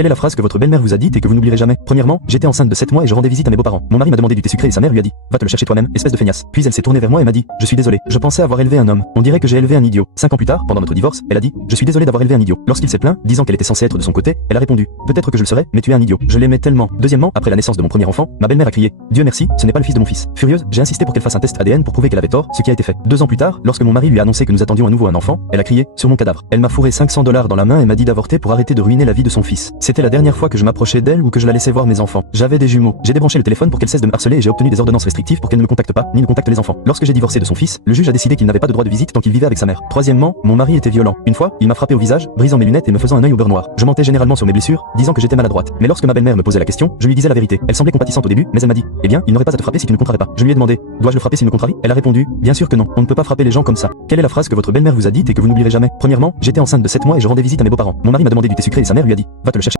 Quelle est la phrase que votre belle-mère vous a dite et que vous n'oublierez jamais? Premièrement, j'étais enceinte de 7 mois et je rendais visite à mes beaux-parents. Mon mari m'a demandé du thé sucré et sa mère lui a dit: va te le chercher toi-même, espèce de feignasse. Puis elle s'est tournée vers moi et m'a dit: je suis désolée, je pensais avoir élevé un homme. On dirait que j'ai élevé un idiot. 5 ans plus tard, pendant notre divorce, elle a dit: je suis désolée d'avoir élevé un idiot. Lorsqu'il s'est plaint, disant qu'elle était censée être de son côté, elle a répondu: peut-être que je le serais, mais tu es un idiot. Je l'aimais tellement. Deuxièmement, après la naissance de mon premier enfant, ma belle-mère a crié: Dieu merci, ce n'est pas le fils de mon fils. Furieuse, j'ai insisté pour qu'elle fasse un test ADN pour prouver qu'elle avait tort, ce qui a été fait. 2 ans plus tard, lorsque mon mari lui a annoncé que nous attendions à nouveau un enfant, elle a crié: sur mon cadavre. Elle m'a fourré $500 dans la main et m'a dit d'avorter pour arrêter de ruiner la vie de son fils. C'était la dernière fois que je m'approchais d'elle ou que je la laissais voir mes enfants. J'avais des jumeaux. J'ai débranché le téléphone pour qu'elle cesse de me harceler et j'ai obtenu des ordonnances restrictives pour qu'elle ne me contacte pas, ni ne contacte les enfants. Lorsque j'ai divorcé de son fils, le juge a décidé qu'il n'avait pas de droit de visite tant qu'il vivait avec sa mère. Troisièmement, mon mari était violent. Une fois, il m'a frappé au visage, brisant mes lunettes et me faisant un œil au beurre noir. Je mentais généralement sur mes blessures, disant que j'étais maladroite. Mais lorsque ma belle-mère me posait la question, je lui disais la vérité. Elle semblait compatissante au début, mais elle m'a dit: eh bien, il n'aurait pas à te frapper si tu ne contraries pas. Je lui ai demandé: dois-je le frapper s'il me contrarie? Elle a répondu: bien sûr que non. On ne peut pas frapper les gens comme ça. Quelle est la phrase que votre belle-mère vous a dite et que vous n'oublierez jamais? Premièrement, j'étais enceinte de 7 mois et je rendais visite à mes beaux-parents. Mon mari m'a demandé du thé sucré et sa mère lui a dit: va te le chercher.